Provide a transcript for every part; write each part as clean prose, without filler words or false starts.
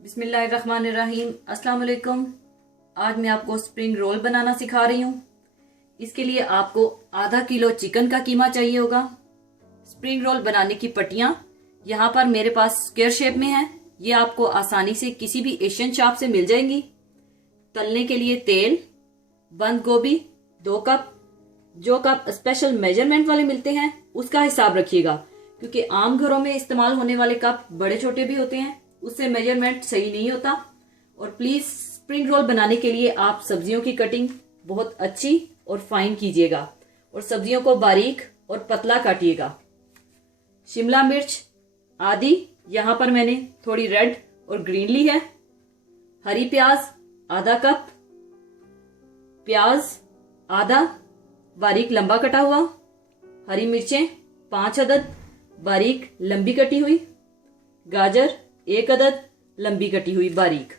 बिस्मिल्लाहिर्रहमानिर्रहीम। अस्सलाम वालेकुम। आज मैं आपको स्प्रिंग रोल बनाना सिखा रही हूँ। इसके लिए आपको आधा किलो चिकन का कीमा चाहिए होगा। स्प्रिंग रोल बनाने की पट्टियाँ यहाँ पर मेरे पास स्क्वायर शेप में हैं। ये आपको आसानी से किसी भी एशियन शॉप से मिल जाएंगी। तलने के लिए तेल, बंद गोभी 2 कप। जो कप स्पेशल मेजरमेंट वाले मिलते हैं उसका हिसाब रखिएगा, क्योंकि आम घरों में इस्तेमाल होने वाले कप बड़े छोटे भी होते हैं, उससे मेजरमेंट सही नहीं होता। और प्लीज स्प्रिंग रोल बनाने के लिए आप सब्जियों की कटिंग बहुत अच्छी और फाइन कीजिएगा और सब्जियों को बारीक और पतला काटिएगा। शिमला मिर्च आधी, यहाँ पर मैंने थोड़ी रेड और ग्रीन ली है। हरी प्याज आधा कप, प्याज आधा बारीक लंबा कटा हुआ। हरी मिर्चें 5 अदद बारीक लंबी कटी हुई। गाजर 1 अदद लंबी कटी हुई बारीक।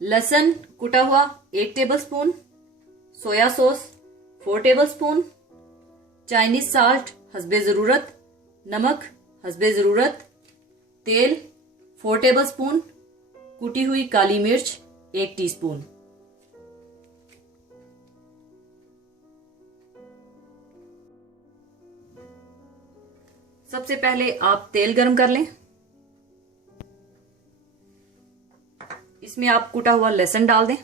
लहसुन कुटा हुआ 1 tablespoon. Soya sauce 4 tablespoon. Chinese salt हस्बे ज़रूरत। नमक हस्बे ज़रूरत। तेल 4 टेबलस्पून। कुटी हुई काली मिर्च 1 टीस्पून। सबसे पहले आप तेल गरम कर लें। इसमें आप कुटा हुआ लहसुन डाल दें।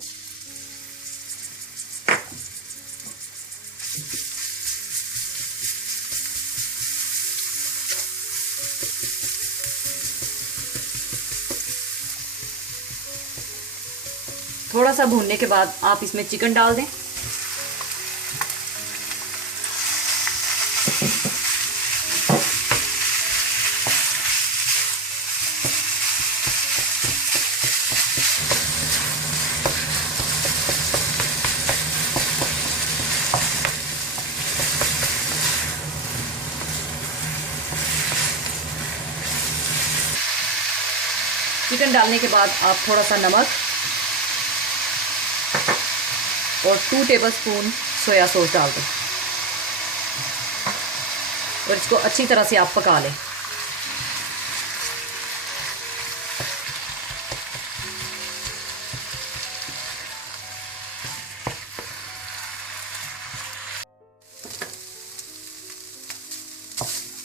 थोड़ा सा भूनने के बाद आप इसमें चिकन डाल दें। चिकन डालने के बाद आप थोड़ा सा नमक और 2 टेबलस्पून सोया सॉस डाल दें और इसको अच्छी तरह से आप पका लें।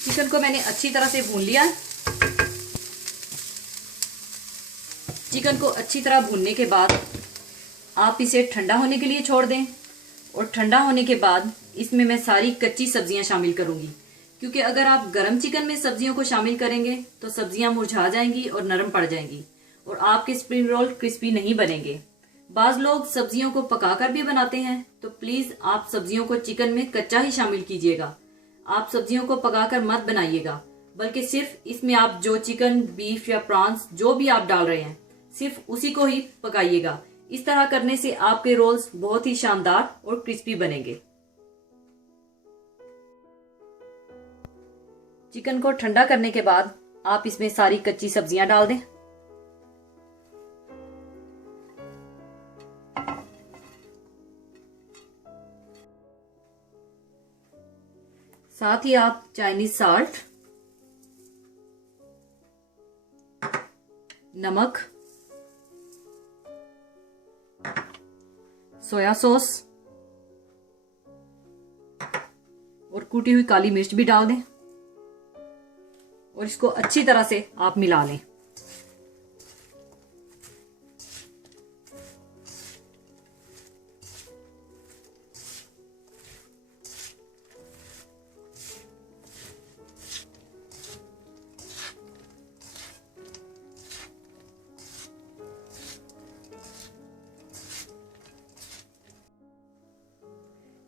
चिकन को मैंने अच्छी तरह से भून लिया। चिकन को अच्छी तरह भूनने के बाद आप इसे ठंडा होने के लिए छोड़ दें और ठंडा होने के बाद इसमें मैं सारी कच्ची सब्जियां शामिल करूंगी, क्योंकि अगर आप गरम चिकन में सब्जियों को शामिल करेंगे तो सब्जियां मुरझा जाएंगी और नरम पड़ जाएंगी और आपके स्प्रिंग रोल क्रिस्पी नहीं बनेंगे। बाज लोग सब्जियों को पकाकर भी बनाते हैं, तो प्लीज आप सब्जियों को चिकन में कच्चा ही शामिल कीजिएगा। आप सब्जियों को पकाकर मत बनाइएगा, बल्कि सिर्फ इसमें आप जो चिकन, बीफ या प्रॉन्स जो भी आप डाल रहे हैं सिर्फ उसी को ही पकाइएगा। इस तरह करने से आपके रोल्स बहुत ही शानदार और क्रिस्पी बनेंगे। चिकन को ठंडा करने के बाद आप इसमें सारी कच्ची सब्जियां डाल दें। साथ ही आप चाइनीज साल्ट, नमक, सोया सॉस और कुटी हुई काली मिर्च भी डाल दें और इसको अच्छी तरह से आप मिला लें।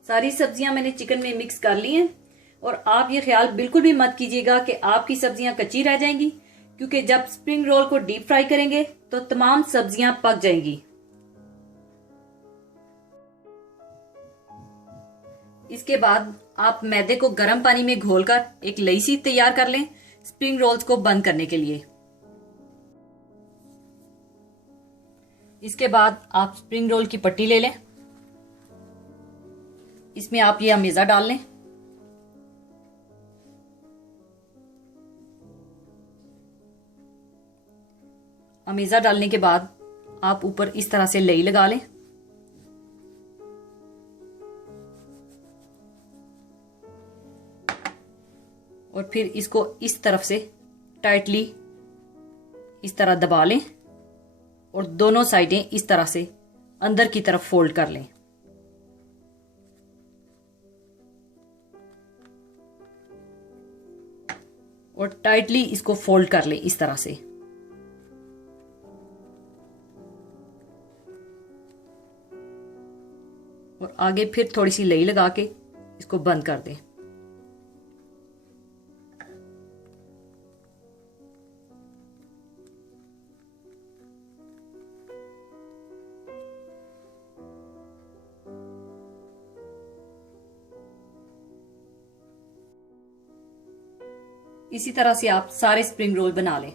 सारी सब्जियां मैंने चिकन में मिक्स कर ली हैं और आप ये ख्याल बिल्कुल भी मत कीजिएगा कि आपकी सब्जियां कच्ची रह जाएंगी, क्योंकि जब स्प्रिंग रोल को डीप फ्राई करेंगे तो तमाम सब्जियां पक जाएंगी। इसके बाद आप मैदे को गर्म पानी में घोलकर एक लई सी तैयार कर लें स्प्रिंग रोल्स को बंद करने के लिए। इसके बाद आप स्प्रिंग रोल की पट्टी ले लें। इसमें आप ये अमेज़ा डाल लें। अमेज़ा डालने के बाद आप ऊपर इस तरह से लई लगा लें। और फिर इसको इस तरफ से टाइटली इस तरह दबा लें और दोनों साइडें इस तरह से अंदर की तरफ फोल्ड कर लें। और टाइटली इसको फोल्ड कर लें इस तरह से। और आगे फिर थोड़ी सी लई लगा के इसको बंद कर दें। इसी तरह से आप सारे स्प्रिंग रोल बना लें।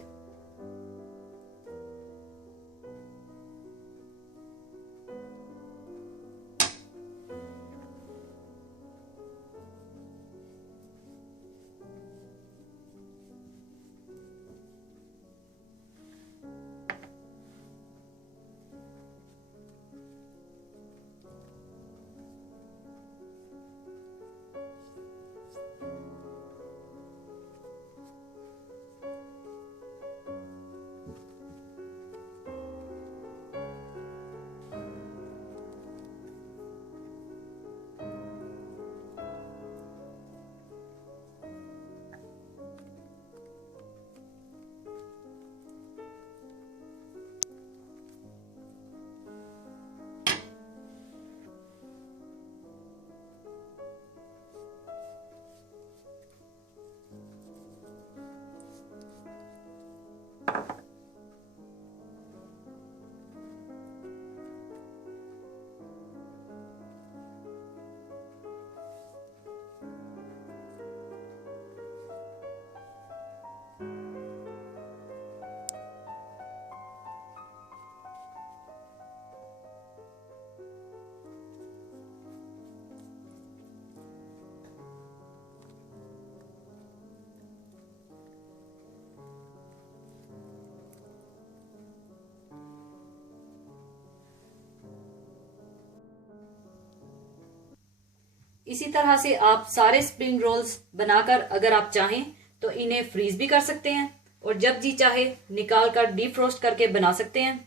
इसी तरह से आप सारे स्प्रिंग रोल्स बनाकर अगर आप चाहें तो इन्हें फ्रीज भी कर सकते हैं और जब जी चाहे निकाल कर डीप फ्रोस्ट करके बना सकते हैं।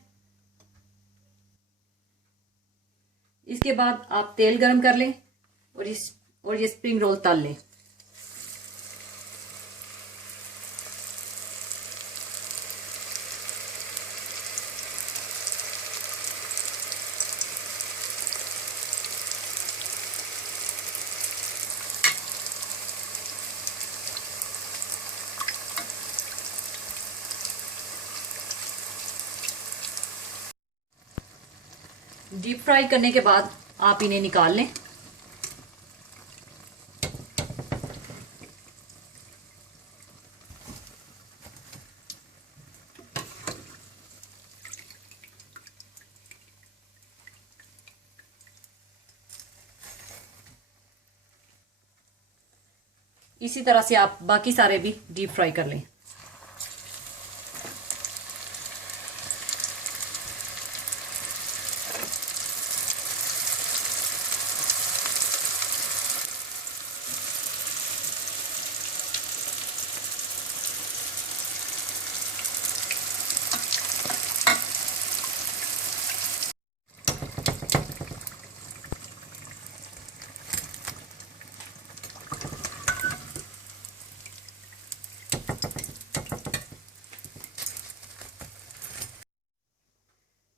इसके बाद आप तेल गरम कर लें और ये स्प्रिंग रोल तल लें। डीप फ्राई करने के बाद आप इन्हें निकाल लें। इसी तरह से आप बाकी सारे भी डीप फ्राई कर लें।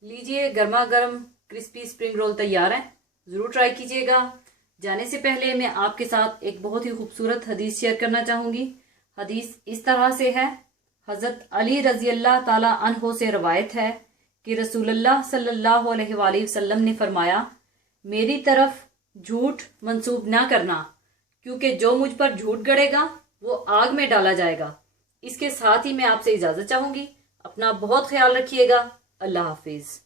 लीजिए, गर्मा गर्म क्रिस्पी स्प्रिंग रोल तैयार है। ज़रूर ट्राई कीजिएगा। जाने से पहले मैं आपके साथ एक बहुत ही खूबसूरत हदीस शेयर करना चाहूँगी। हदीस इस तरह से है। हज़रत अली रज़ी अल्लाह ताला अन्हो से रवायत है कि रसूलुल्लाह सल्लल्लाहु अलैहि वसल्लम ने फरमाया, मेरी तरफ झूठ मंसूब ना करना, क्योंकि जो मुझ पर झूठ गढ़ेगा वो आग में डाला जाएगा। इसके साथ ही मैं आपसे इजाज़त चाहूँगी। अपना बहुत ख्याल रखिएगा। अल्लाह हाफिज़।